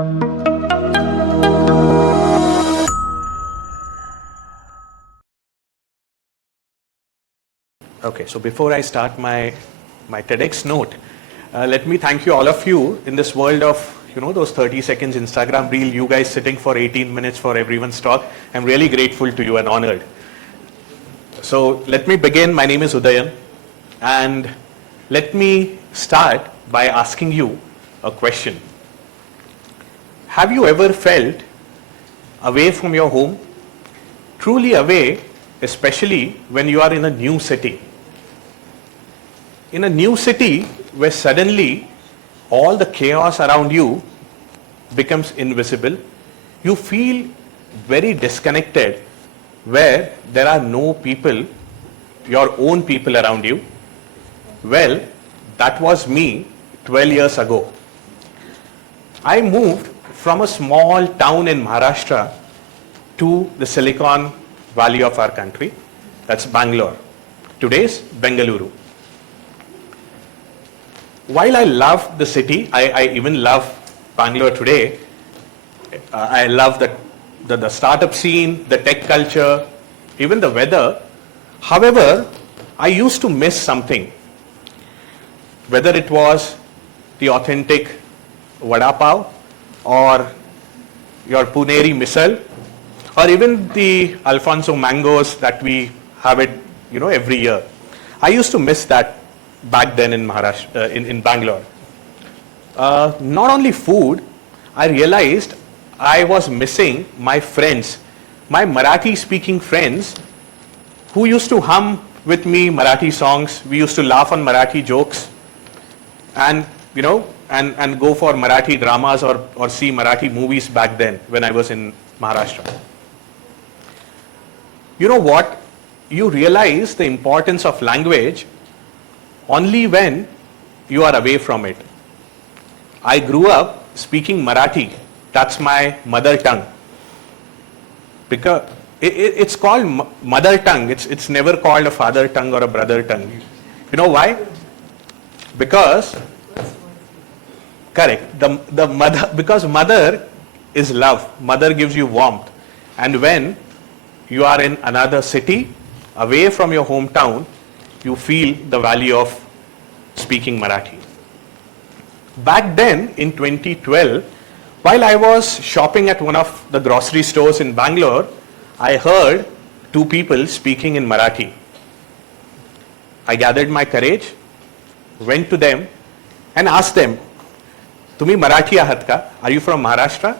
Okay, so before I start my TEDx note, let me thank you all of you in this world of those 30 seconds Instagram reel, you guys sitting for 18 minutes for everyone's talk. I'm really grateful to you and honored. So let me begin. My name is Udayan, and let me start by asking you a question. Have you ever felt away from your home? Truly away, especially when you are in a new city. In a new city where suddenly all the chaos around you becomes invisible, you feel very disconnected, where there are no people, your own people around you. Well, that was me 12 years ago. I moved from a small town in Maharashtra to the Silicon Valley of our country, that's Bangalore, today's Bengaluru. While I love the city, I even love Bangalore today. I love the startup scene, the tech culture, even the weather. However, I used to miss something. Whether it was the authentic vada pav, or your Puneri misal, or even the Alfonso mangoes that we have it, every year. I used to miss that back then in Maharashtra, in Bangalore. Not only food, I realized I was missing my friends, my Marathi speaking friends who used to hum with me Marathi songs. We used to laugh on Marathi jokes and and go for Marathi dramas or see Marathi movies back then when I was in Maharashtra. You know what? You realize the importance of language only when you are away from it. I grew up speaking Marathi. That's my mother tongue. Because it's called mother tongue. It's never called a father tongue or a brother tongue. You know why? Because, correct, the mother, because mother is love. Mother gives you warmth. And when you are in another city, away from your hometown, you feel the value of speaking Marathi. Back then, in 2012, while I was shopping at one of the grocery stores in Bangalore, I heard two people speaking in Marathi. I gathered my courage, went to them and asked them, "Tumi Marathi ahat ka? Are you from Maharashtra?"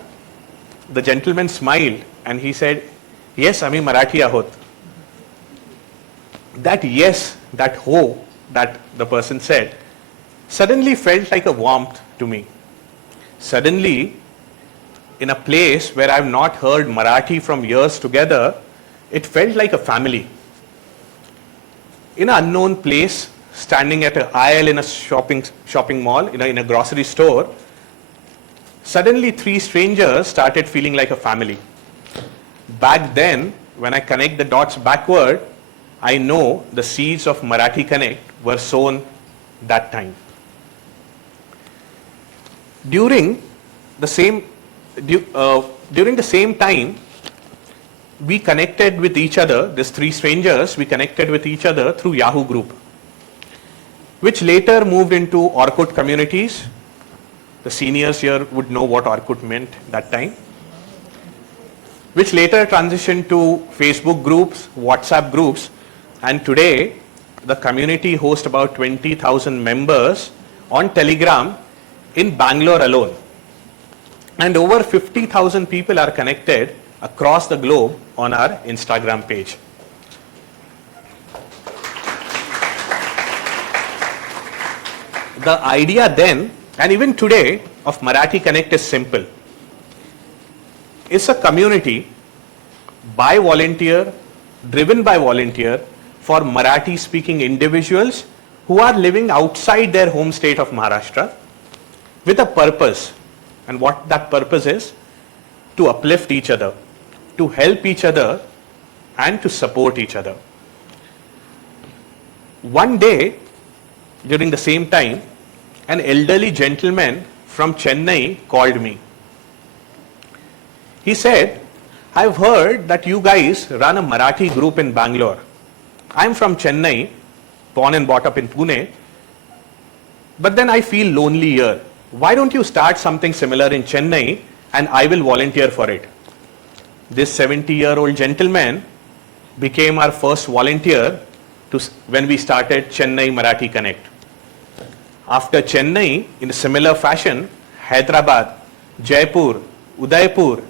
The gentleman smiled and he said, "Yes, ami Marathi ahot." That yes, that ho, that the person said, suddenly felt like a warmth to me. Suddenly, in a place where I've not heard Marathi from years together, it felt like a family. In an unknown place, standing at an aisle in a shopping mall, in a grocery store, suddenly three strangers started feeling like a family. Back then, when I connect the dots backward, I know the seeds of Marathi Connect were sown that time. During the same time, we connected with each other, these three strangers, we connected with each other through Yahoo Group, which later moved into Orkut communities. The seniors here would know what Orkut meant that time, which later transitioned to Facebook groups, WhatsApp groups, and today the community hosts about 20,000 members on Telegram in Bangalore alone. And over 50,000 people are connected across the globe on our Instagram page. The idea then, and even today, of Marathi Connect is simple. It's a community by volunteer, driven by volunteer, for Marathi speaking individuals who are living outside their home state of Maharashtra with a purpose. And what that purpose is? To uplift each other, to help each other, and to support each other. One day, during the same time, an elderly gentleman from Chennai called me. He said, I've heard that you guys run a Marathi group in Bangalore. I'm from Chennai, born and brought up in Pune, but then I feel lonely here. Why don't you start something similar in Chennai and I will volunteer for it? This 70-year-old gentleman became our first volunteer when we started Chennai Marathi Connect. After Chennai, in a similar fashion, Hyderabad, Jaipur, Udaipur,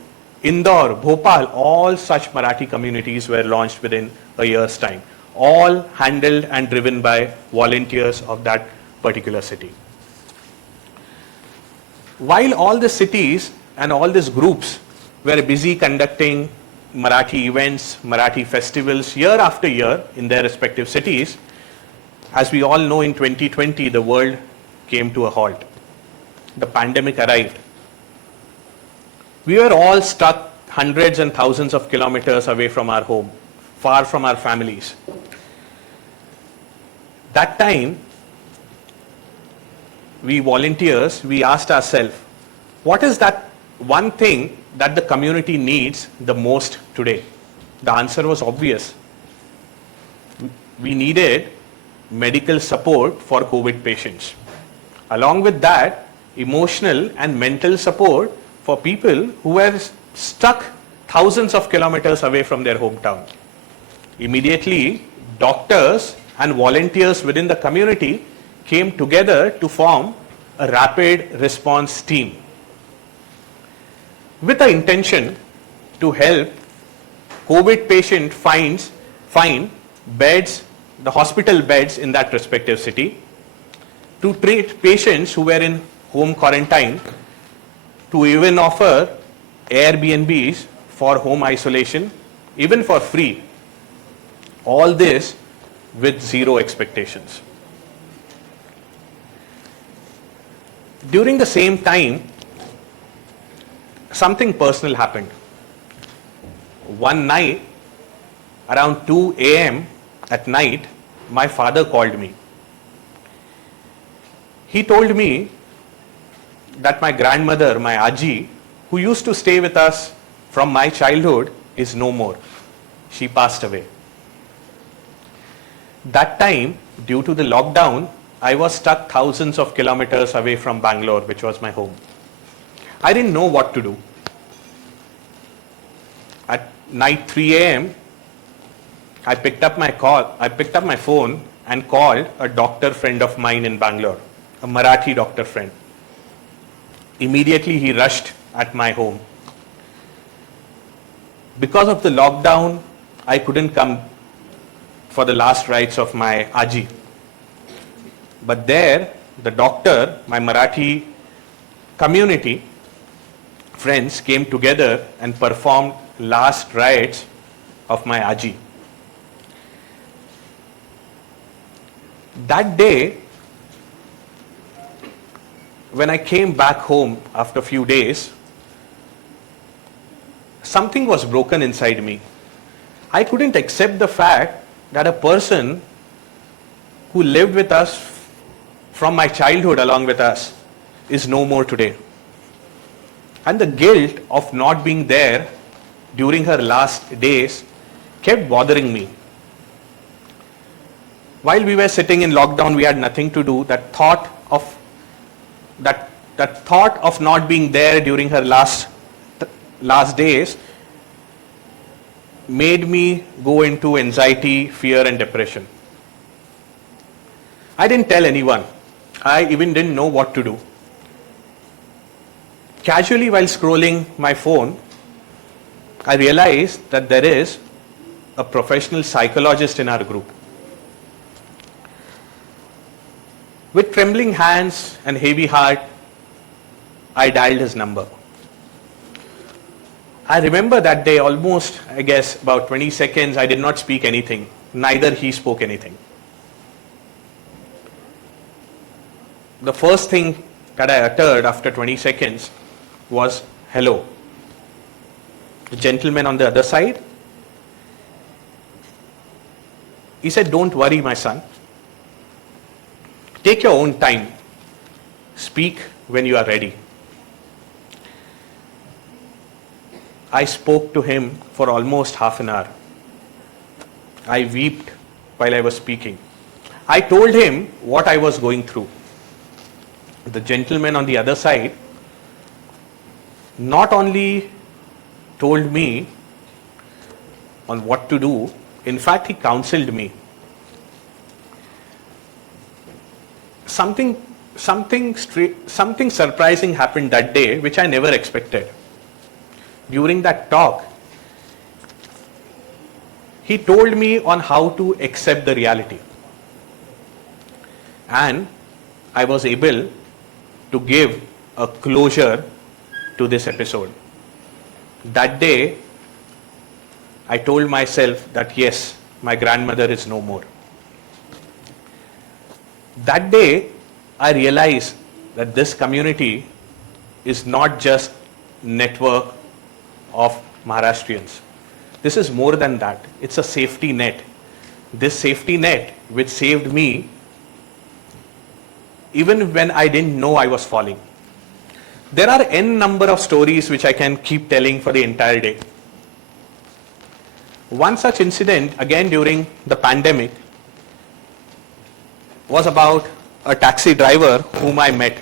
Indore, Bhopal, all such Marathi communities were launched within a year's time, all handled and driven by volunteers of that particular city. While all the cities and all these groups were busy conducting Marathi events, Marathi festivals year after year in their respective cities, as we all know, in 2020 the world came to a halt. The pandemic arrived. We were all stuck hundreds and thousands of kilometers away from our home, far from our families. That time, we volunteers, we asked ourselves, what is that one thing that the community needs the most today? The answer was obvious. We needed medical support for COVID patients. Along with that, emotional and mental support for people who were stuck thousands of kilometers away from their hometown. Immediately, doctors and volunteers within the community came together to form a rapid response team with the intention to help COVID patient find beds, the hospital beds in that respective city, to treat patients who were in home quarantine, to even offer Airbnbs for home isolation, even for free. All this with zero expectations. During the same time, something personal happened. One night, around 2 a.m. at night, my father called me. He told me that my grandmother, my Aji, who used to stay with us from my childhood, is no more. She passed away. That time, due to the lockdown, I was stuck thousands of kilometers away from Bangalore, which was my home. I didn't know what to do. At night 3 a.m., I picked up my phone and called a doctor friend of mine in Bangalore, a Marathi doctor friend. Immediately he rushed at my home. Because of the lockdown, I couldn't come for the last rites of my Aji. But there, the doctor, my Marathi community friends came together and performed last rites of my Aji. That day, when I came back home after a few days, something was broken inside me. I couldn't accept the fact that a person who lived with us from my childhood along with us is no more today. And the guilt of not being there during her last days kept bothering me. While we were sitting in lockdown, we had nothing to do. That thought of not being there during her last days made me go into anxiety, fear and depression. I didn't tell anyone. I even didn't know what to do. Casually, while scrolling my phone, I realized that there is a professional psychologist in our group. With trembling hands and heavy heart, I dialed his number. I remember that day almost, I guess, about 20 seconds, I did not speak anything. Neither he spoke anything. The first thing that I uttered after 20 seconds was, hello. The gentleman on the other side, he said, don't worry, my son. Take your own time. Speak when you are ready. I spoke to him for almost half an hour. I wept while I was speaking. I told him what I was going through. The gentleman on the other side not only told me on what to do, in fact, he counseled me. Something surprising happened that day, which I never expected. During that talk, he told me on how to accept the reality. And I was able to give a closure to this episode. That day, I told myself that yes, my grandmother is no more. That day, I realized that this community is not just network of Maharashtrians. This is more than that. It's a safety net. This safety net which saved me even when I didn't know I was falling. There are n number of stories which I can keep telling for the entire day. One such incident, again during the pandemic, was about a taxi driver whom I met.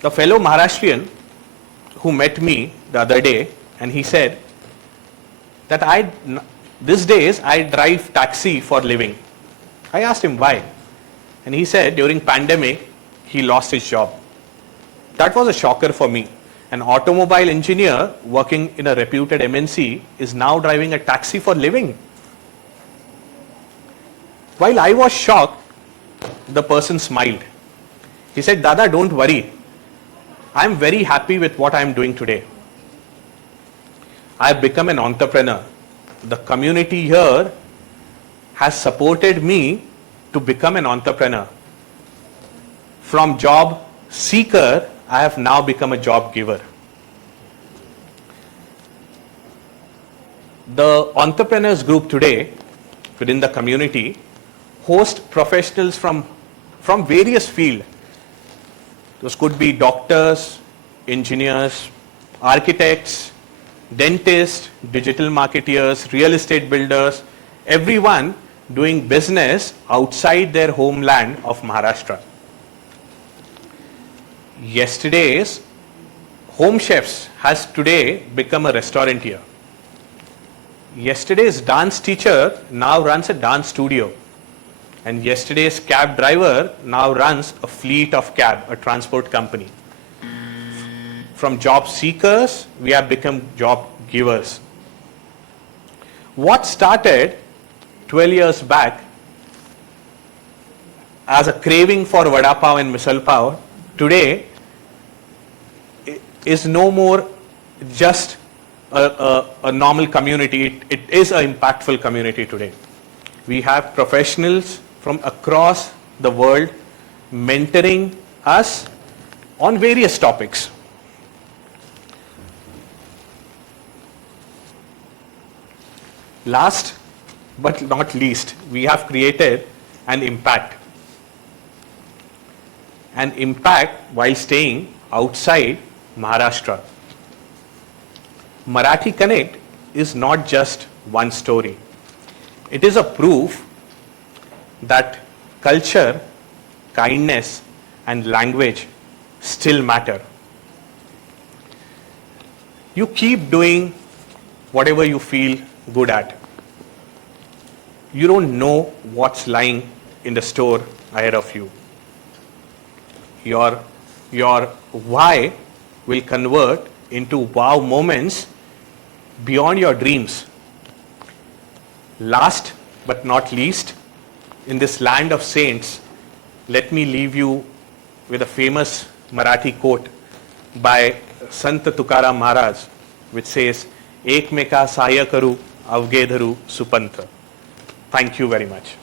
The fellow Maharashtrian who met me the other day, and he said that these days I drive taxi for living. I asked him why, and he said during pandemic he lost his job. That was a shocker for me. An automobile engineer working in a reputed MNC is now driving a taxi for living. While I was shocked, the person smiled. He said, "Dada, don't worry. I am very happy with what I am doing today. I have become an entrepreneur. The community here has supported me to become an entrepreneur. From job seeker, I have now become a job giver." The entrepreneurs group today within the community host professionals from various fields. Those could be doctors, engineers, architects, dentists, digital marketeers, real estate builders, everyone doing business outside their homeland of Maharashtra. Yesterday's home chefs has today become a restaurant here. Yesterday's dance teacher now runs a dance studio. And yesterday's cab driver now runs a fleet of cab, a transport company. From job seekers, we have become job givers. What started 12 years back as a craving for vada pav and misal pav, today is no more just a normal community. It is an impactful community today. We have professionals from across the world mentoring us on various topics. Last but not least, we have created an impact. An impact while staying outside Maharashtra. Marathi Connect is not just one story. It is a proof that culture, kindness, and language still matter. You keep doing whatever you feel good at. You don't know what's lying in the store ahead of you. Your why will convert into wow moments beyond your dreams. Last but not least, in this land of saints, let me leave you with a famous Marathi quote by Sant Tukaram Maharaj, which says, "Ekmeka sahaya karu, avge dharu supanta." Thank you very much.